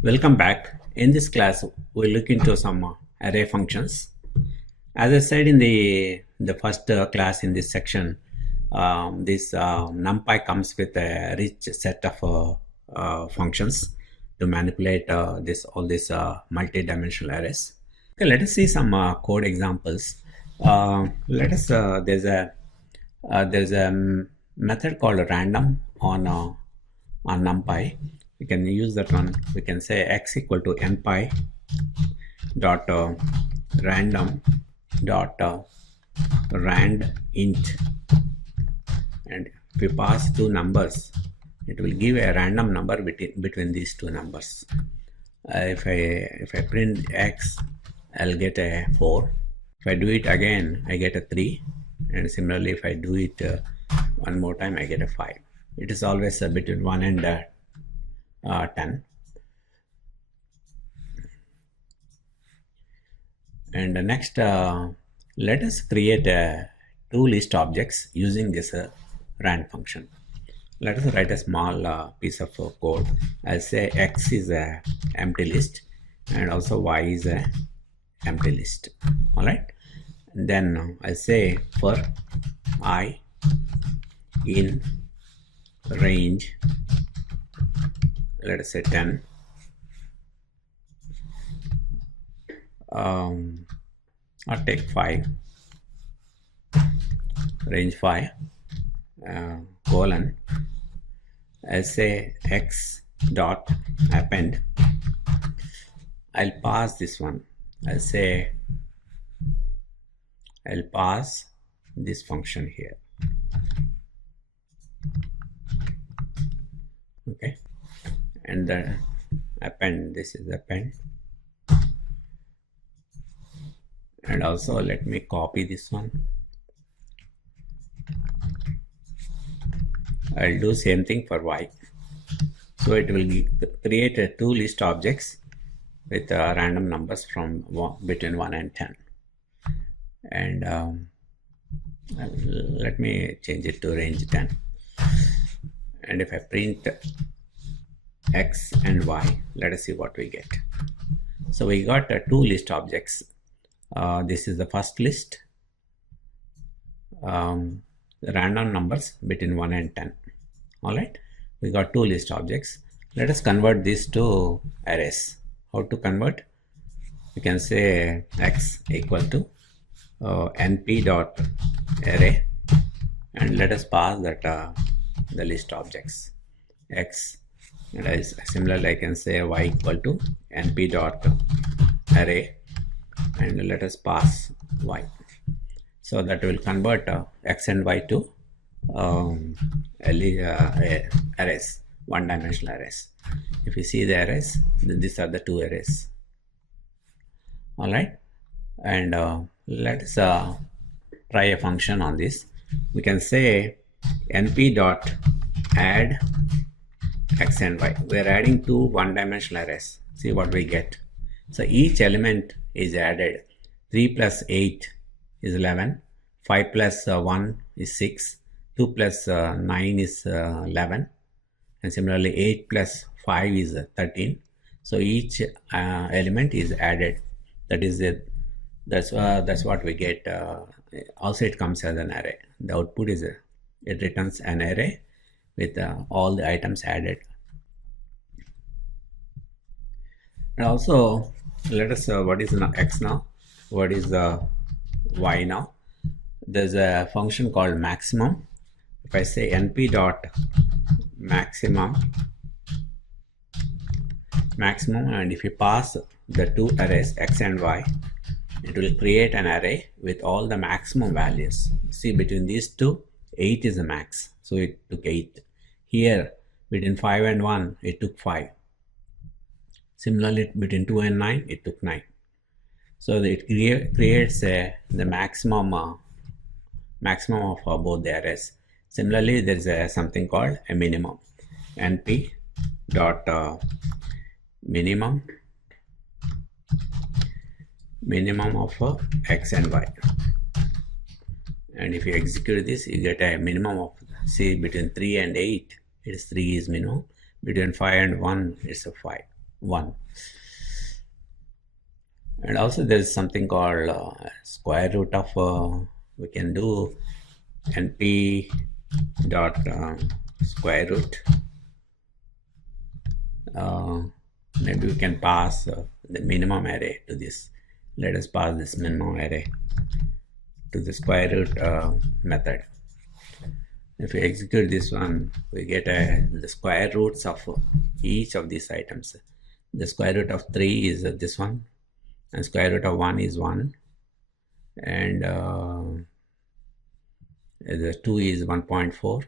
Welcome back. In this class, we'll look into some array functions. As I said in the first class in this section, this NumPy comes with a rich set of functions to manipulate all these multi-dimensional arrays. Okay, let us see some code examples. There's a method called random on NumPy. We can use that one. We can say x equal to npy dot random dot rand int, and if we pass two numbers, it will give a random number between these two numbers. If I print x, I'll get a 4. If I do it again, I get a 3, and similarly if I do it one more time, I get a 5. It is always between 1 and 10. And next, let us create two list objects using this rand function. Let us write a small piece of code. I'll say x is a empty list and also y is a empty list. All right, and then I'll say for I in range, let us say 10, or take 5, range 5, colon, I'll say x dot append. I'll pass this one. I'll say I'll pass this function here. Okay, and the append, this is append, and also let me copy this one. I'll do same thing for y. So it will create two list objects with random numbers from between 1 and 10, and let me change it to range 10. And if I print x and y, let us see what we get. So we got two list objects. This is the first list, random numbers between 1 and 10. All right, we got two list objects. Let us convert these to arrays. How to convert? We can say x equal to np dot array, and let us pass that the list objects x, and similarly I can say y equal to np dot array, and let us pass y. So that will convert x and y to arrays, one-dimensional arrays. If you see the arrays, these are the two arrays. All right, and let's try a function on this. We can say np dot add x and y. We are adding two one-dimensional arrays. See what we get. So each element is added. 3 plus 8 is 11, 5 plus 1 is 6, 2 plus 9 is 11, and similarly 8 plus 5 is 13. So each element is added. That is it. That's what we get. Also it comes as an array. The output is it returns an array with all the items added. And also let us what is x now, what is y now. There's a function called maximum. If I say np dot maximum, and if you pass the two arrays x and y, it will create an array with all the maximum values. See, between these two, 8 is the max, so it took 8. Here between 5 and 1, it took 5. Similarly between 2 and 9, it took 9. So it creates the maximum of both the arrays. Similarly, there is something called a minimum. np dot minimum of x and y, and if you execute this, you get a minimum of, see, between 3 and 8, 3 is minimum. Between 5 and 1, it's a 5. 1. And also there is something called square root of, we can do np dot square root. Maybe we can pass the minimum array to this. Let us pass this minimum array to the square root method. If we execute this one, we get the square roots of each of these items. The square root of 3 is this one, and square root of 1 is 1, and the 2 is 1.4,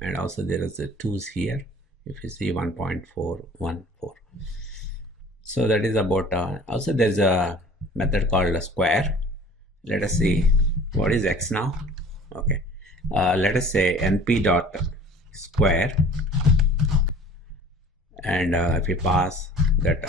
and also there is the 2's here. If you see 1.414. So that is about, also there's a method called a square. Let us see what is x now. Okay, let us say np dot square, and if we pass that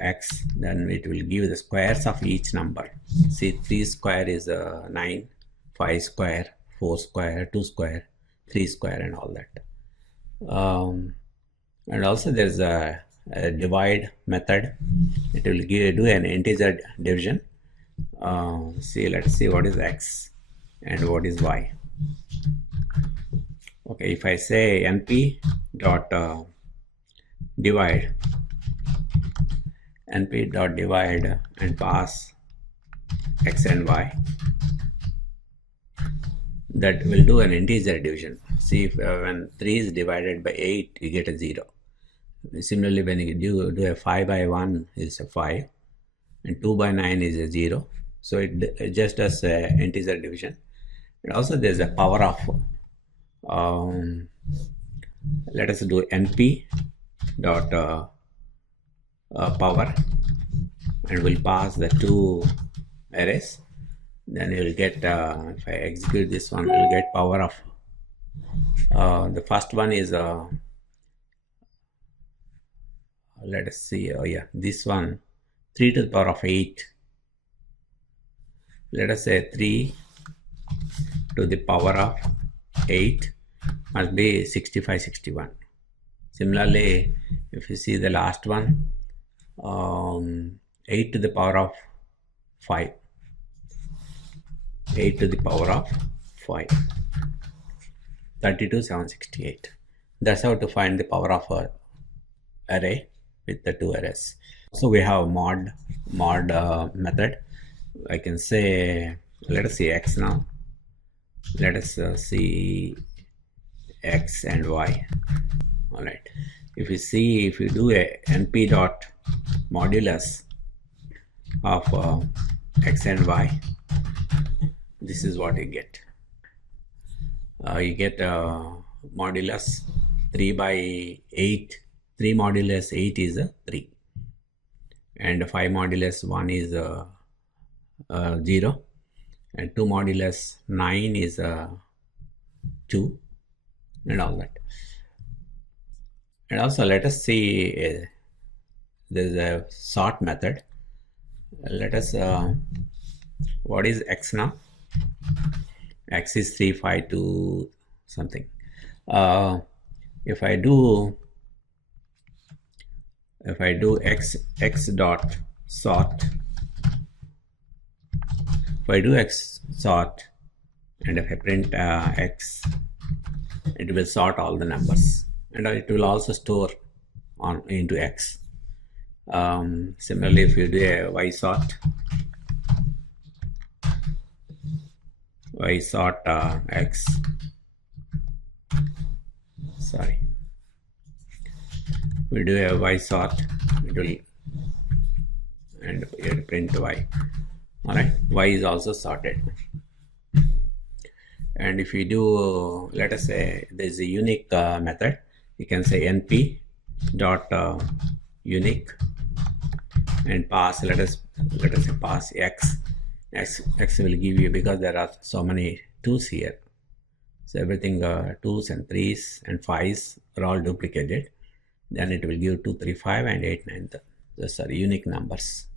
x, then it will give the squares of each number. See, 3 square is 9, 5 square, 4 square, 2 square, 3 square, and all that. And also there's a divide method. It will do an integer division. See, let's see what is x and what is y. Okay, if I say np dot divide and pass x and y, that will do an integer division. See, if when 3 is divided by 8, you get a 0. Similarly, when you do a 5 by 1 is a 5, and 2 by 9 is a 0. So it just does integer division. And also there's a power of, let us do np dot power, and we'll pass the 2 arrays. Then you will get, if I execute this one, you will get power of, the first one is, let us see, oh yeah, this one, 3 to the power of 8. Let us say 3 to the power of 8 must be 65, 61. Similarly, if you see the last one, 8 to the power of 5. 8 to the power of 5. 32, 768. That's how to find the power of a array with the 2 arrays. So we have mod method. I can say, let us see x now. Let us see x and y. All right. If you see, if you do a np dot modulus of x and y, this is what you get. You get modulus 3 by 8. 3 modulus 8 is 3, and 5 modulus 1 is 0, and 2 modulus 9 is 2, and all that. And also let us see, there is a sort method. Let us, what is x now? X is 3, 5, 2 something. If I do x dot sort, if I do x sort, and if I print x, it will sort all the numbers, and it will also store on into x. Similarly, if you do a y sort x, sorry, we do a y sort, it will, and you print y. All right, y is also sorted. And if you do, let us say there's a unique method, you can say np dot unique and pass, let us say pass x will give you, because there are so many 2's here, so everything 2's and 3's and 5's are all duplicated, then it will give 2, 3, 5 and 8, 9. Those are unique numbers.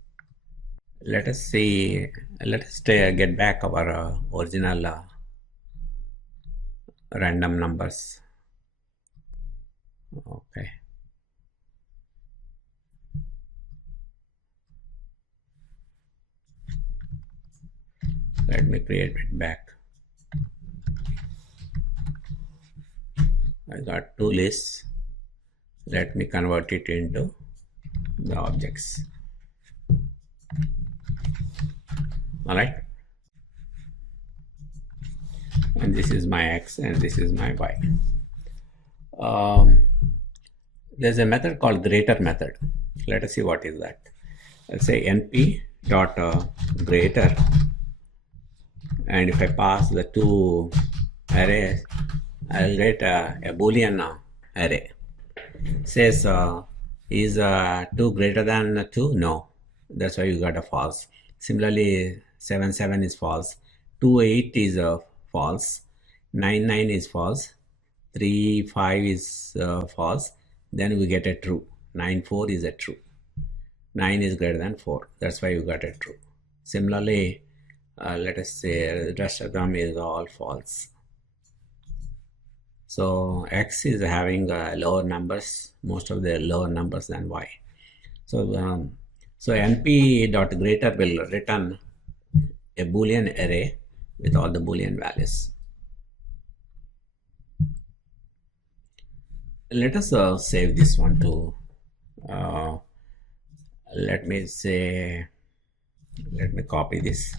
Let us see, let us get back our original random numbers. Okay, me create it back. I got two lists. Let me convert it into the objects. All right. And this is my x and this is my y. There's a method called greater method. Let us see what is that. Let's say np dot greater, and if I pass the two arrays, I'll get a Boolean array. Says is 2 greater than 2? No, that's why you got a false. Similarly, 7 7 is false, 2 8 is false, 9 9 is false, 3 5 is false. Then we get a true. 9 4 is a true. 9 is greater than 4. That's why you got a true. Similarly, let us say the rest of them is all false. So x is having lower numbers, most of the lower numbers than y. So np dot greater will return a Boolean array with all the Boolean values. Let us save this one too. Let me copy this.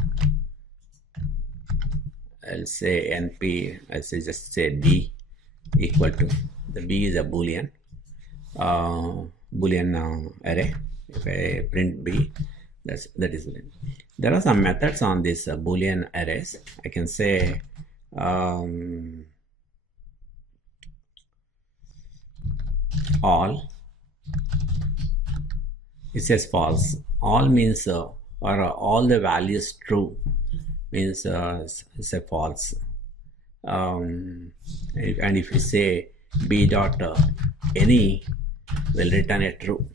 I'll say np, I'll say just say b equal to, the b is a Boolean array. If I print b, that is Boolean. There are some methods on this Boolean arrays. I can say all. It says false. All means or all the values true means it's a false. And if you say b dot any will return a true,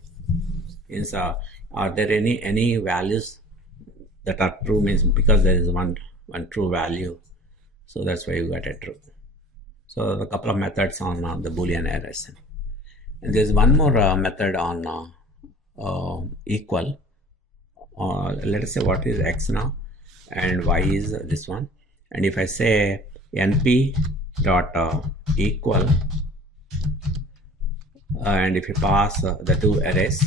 means are there any values that are true, means because there is one true value, so that's why you got a true. So a couple of methods on the Boolean arrays, and there's one more method on equal. Let us say what is x now and y is this one, and if I say np dot equal, and if you pass the two arrays,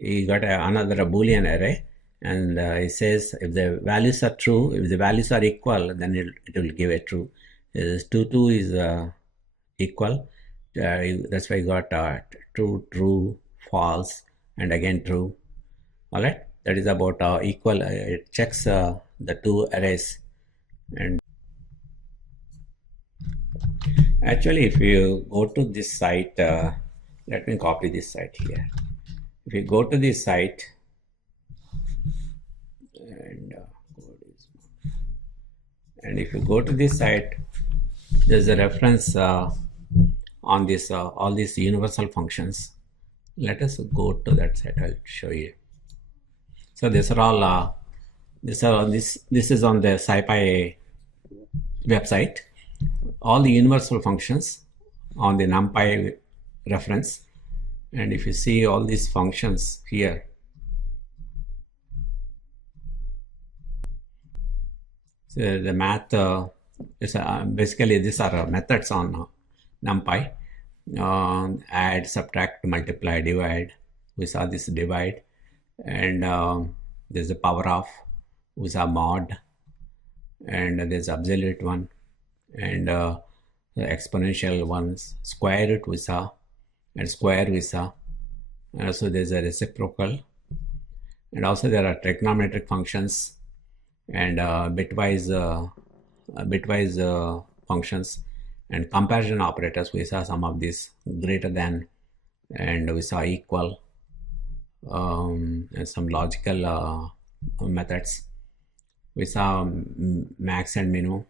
you got another Boolean array, and it says if the values are true, if the values are equal, then it will give a true. 2 2 is equal, that's why you got true true false and again true. All right, that is about equal. It checks the two arrays. And actually, if you go to this site, let me copy this site here. If you go to this site and if you go to this site, there's a reference on this all these universal functions. Let us go to that site. I'll show you. So these are all this is on the SciPy website. All the universal functions on the NumPy reference, and if you see all these functions here, so the math is basically these are methods on NumPy. Add, subtract, multiply, divide. We saw this divide, and there's the power of, we saw mod, and there's absolute one, and the exponential ones, square root we saw, and square we saw, and also there's a reciprocal, and also there are trigonometric functions and bitwise functions, and comparison operators. We saw some of these, greater than, and we saw equal, and some logical methods. We saw max and minimum.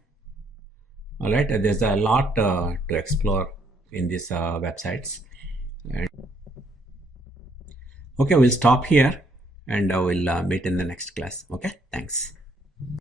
All right, there's a lot to explore in these websites. And okay, we'll stop here, and we'll meet in the next class. Okay, thanks.